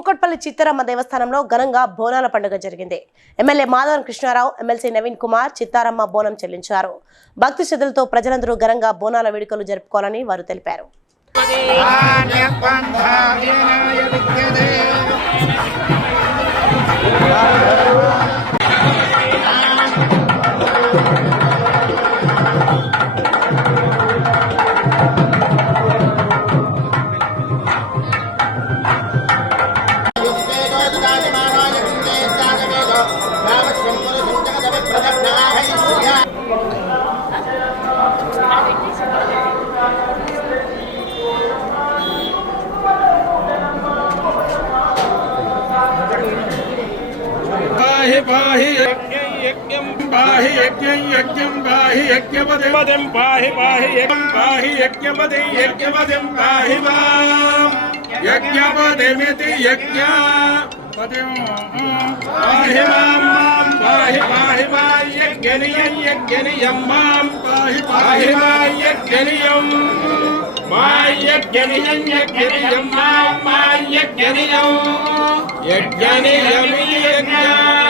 కుక్కట్పల్లి చిత్తారమ్మ దేవస్థానంలో ఘనంగా బోనాల పండుగ జరిగింది. ఎమ్మెల్యే మాధవన్ కృష్ణారావు ఎమ్మెల్సీ నవీన్ కుమార్ చిత్తారమ్మ బోనం చెల్లించారు. భక్తి శ్రద్ధలతో ప్రజలందరూ ఘనంగా బోనాల వేడుకలు జరుపుకోవాలని వారు తెలిపారు. पाहि पाहि यज्ञं यज्ञं पाहि यज्ञं यज्ञं पाहि यज्ञपदं। पदं पाहि पाहि यज्ञं। पाहि यज्ञपदं यज्ञपदं पाहि वाम् यज्ञपदमिति यज्ञ। पदं पाहि वाम् माँ। पाहि पाहि वा यज्ञनियं यज्ञनियं माँ। पाहि पाहि वा यज्ञनियं। यज्ञनियं यज्ञनियं यज्ञ।